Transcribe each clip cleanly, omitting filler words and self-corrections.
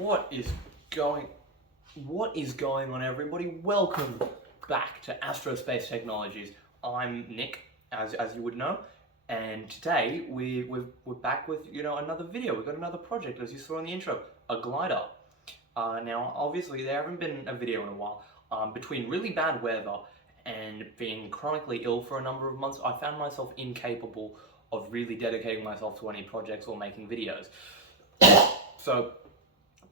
What is going on, everybody? Welcome back to Aerospace Technologies. I'm Nick, as you would know, and today we're back with another video. We've got another project, as you saw in the intro, a glider. Now, obviously, there haven't been a video in a while. Between really bad weather and being chronically ill for a number of months, I found myself incapable of really dedicating myself to any projects or making videos. So,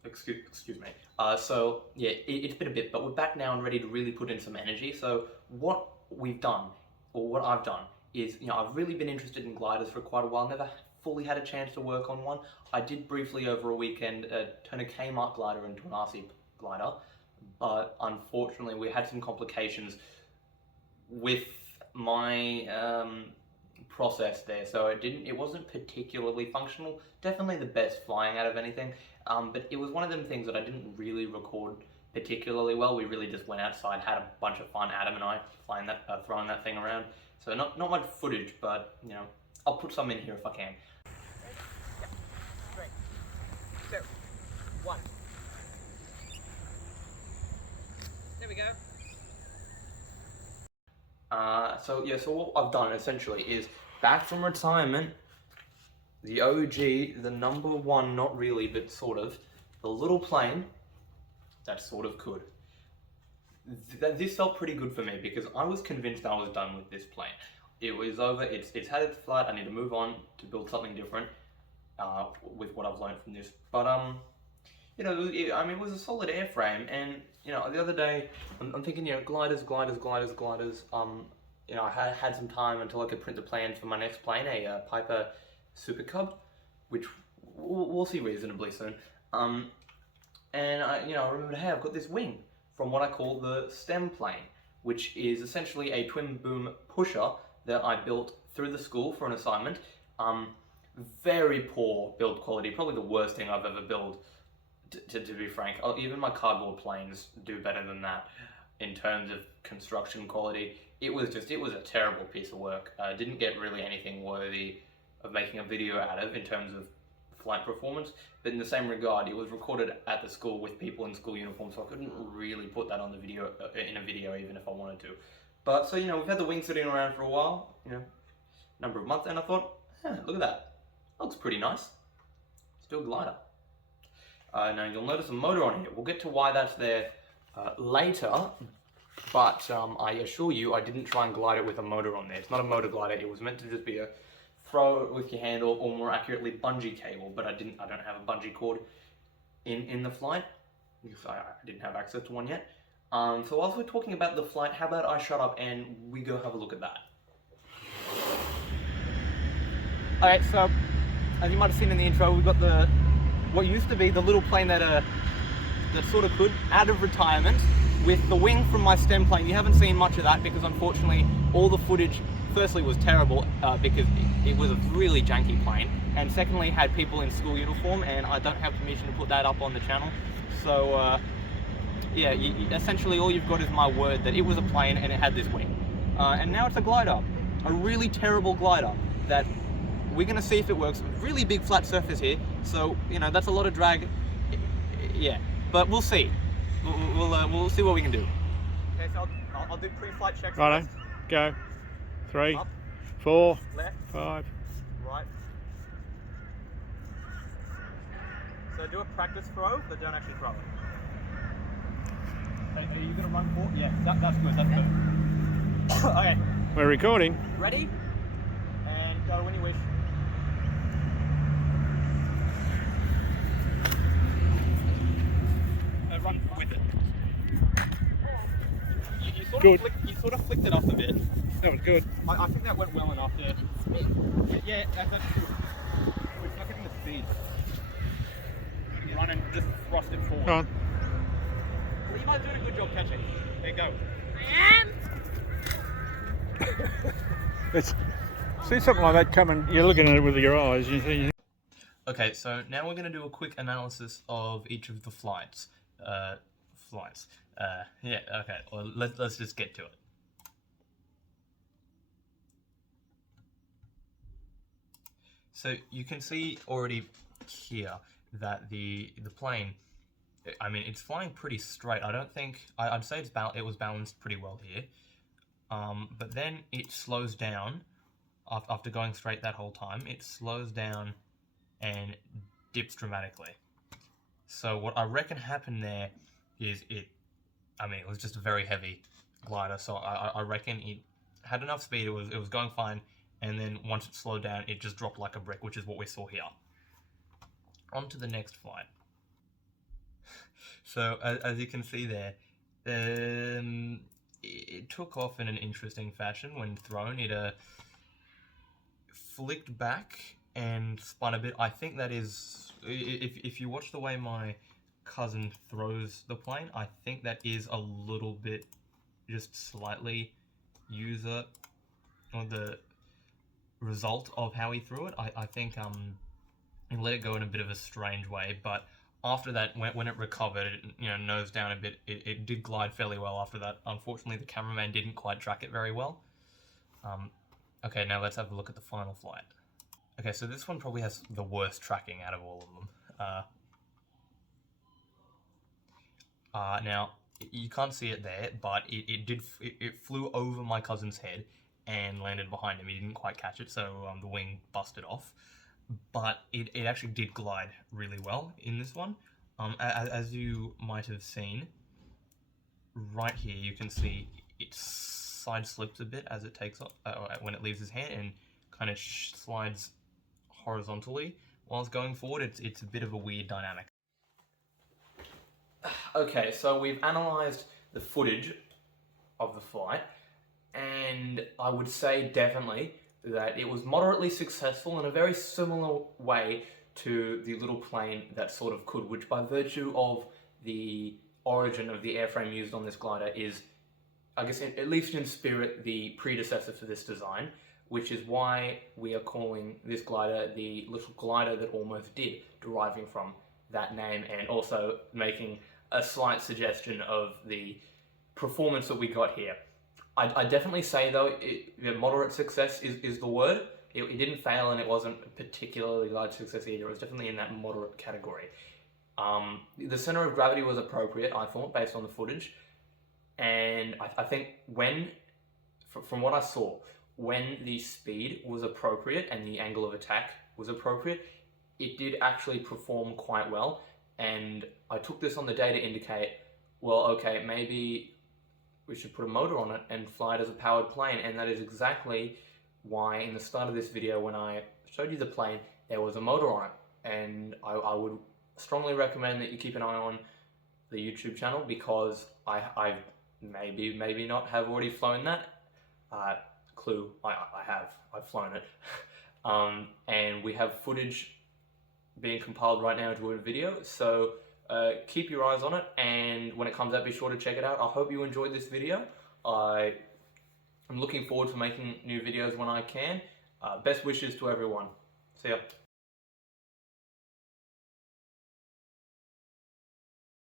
excuse me. So yeah, it's been a bit, but we're back now and ready to really put in some energy. So what we've done, or what I've done, is I've really been interested in gliders for quite a while. Never fully had a chance to work on one. I did briefly over a weekend turn a Kmart glider into an RC glider, but unfortunately we had some complications with my process there, so it wasn't particularly functional. Definitely the best flying out of anything, but it was one of them things that I didn't really record particularly well. We really just went outside, had a bunch of fun, Adam and I, throwing that thing around. So not much footage, but I'll put some in here if I can. Yeah. 3, 2, 1. There we go. So what I've done essentially is, back from retirement, the OG, the number one, not really, but sort of, the little plane that sort of could. This felt pretty good for me because I was convinced I was done with this plane. It was over, it's had its flight, I need to move on to build something different with what I've learned from this. But it was a solid airframe, and the other day I'm thinking, gliders. I had some time until I could print the plans for my next plane, a Piper Super Cub, which we'll see reasonably soon. And I remembered, hey, I've got this wing from what I call the STEM plane, which is essentially a twin boom pusher that I built through the school for an assignment. Very poor build quality, probably the worst thing I've ever built. To be frank, even my cardboard planes do better than that in terms of construction quality. It was a terrible piece of work. Didn't get really anything worthy of making a video out of in terms of flight performance, but in the same regard, it was recorded at the school with people in school uniforms, so I couldn't really put that on the video in a video even if I wanted to. But so we've had the wing sitting around for a while, number of months, and I thought, look at that, looks pretty nice. Let's do a glider. Now you'll notice a motor on here. We'll get to why that's there later, but I assure you I didn't try and glide it with a motor on there. It's not a motor glider. It was meant to just be a throw it with your hand, or more accurately bungee cable, but I don't have a bungee cord in the flight because I didn't have access to one yet. So whilst we're talking about the flight, how about I shut up and we go have a look at that. Alright, so as you might have seen in the intro, we've got what used to be the little plane that sort of could, out of retirement, with the wing from my STEM plane. You haven't seen much of that because unfortunately all the footage firstly was terrible because it was a really janky plane, and secondly had people in school uniform, and I don't have permission to put that up on the channel. So yeah, essentially all you've got is my word that it was a plane and it had this wing. And now it's a glider, a really terrible glider that we're going to see if it works. Really big flat surface here, so that's a lot of drag. Yeah, but we'll see. We'll see what we can do. Okay, so I'll do pre-flight checks. Righto, go. 3, Up, 4, left, 5. right. So do a practice throw, but don't actually throw it. Are you going to run for it? Yeah, that's good. That's good. Okay. We're recording. Ready? And go when you wish. Run with it. You sort of flicked it off a bit. That was good. I think that went well enough there. Yeah, that's good. It's not getting the speed. Run and just thrust it forward. Go on. Well, you might be doing a good job catching. There you go. I am. It's, see something like that coming, you're looking at it with your eyes. You see. Okay, so now we're going to do a quick analysis of each of the flights. Yeah, okay, well, let's just get to it. So you can see already here that the plane I mean, it's flying pretty straight. I don't think... I'd say it was balanced pretty well here. But then it slows down after going straight that whole time. It slows down and dips dramatically. So what I reckon happened there is it was just a very heavy glider. So I reckon it had enough speed. It was going fine. And then once it slowed down, it just dropped like a brick, which is what we saw here. On to the next flight. So as you can see there, it took off in an interesting fashion when thrown. It flicked back and spun a bit. I think that is, if you watch the way my cousin throws the plane, I think that is a little bit, just slightly user, or the result of how he threw it. I think he let it go in a bit of a strange way, but after that, when it recovered, it nosed down a bit. It did glide fairly well after that. Unfortunately, the cameraman didn't quite track it very well. Okay, now let's have a look at the final flight. Okay, so this one probably has the worst tracking out of all of them. Now, you can't see it there, but it flew over my cousin's head and landed behind him. He didn't quite catch it, so the wing busted off. But it actually did glide really well in this one. As you might have seen, right here you can see it side slips a bit as it takes off, when it leaves his hand, and kind of slides horizontally whilst going forward. It's a bit of a weird dynamic. Okay, so we've analysed the footage of the flight, and I would say definitely that it was moderately successful in a very similar way to the little plane that sort of could, which by virtue of the origin of the airframe used on this glider is, I guess, at least in spirit, the predecessor to this design, which is why we are calling this glider the little glider that almost did, deriving from that name, and also making a slight suggestion of the performance that we got here. I definitely say, though, moderate success is the word. It didn't fail, and it wasn't a particularly large success either. It was definitely in that moderate category. The center of gravity was appropriate, I thought, based on the footage. And I think from what I saw, when the speed was appropriate and the angle of attack was appropriate, it did actually perform quite well. And I took this on the day to indicate, well, okay, maybe we should put a motor on it and fly it as a powered plane. And that is exactly why in the start of this video, when I showed you the plane, there was a motor on it. And I would strongly recommend that you keep an eye on the YouTube channel, because I maybe not have already flown that. Clue, I've flown it. And we have footage being compiled right now into a video, so keep your eyes on it, and when it comes out, be sure to check it out. I hope you enjoyed this video. I'm looking forward to making new videos when I can. Best wishes to everyone. See ya.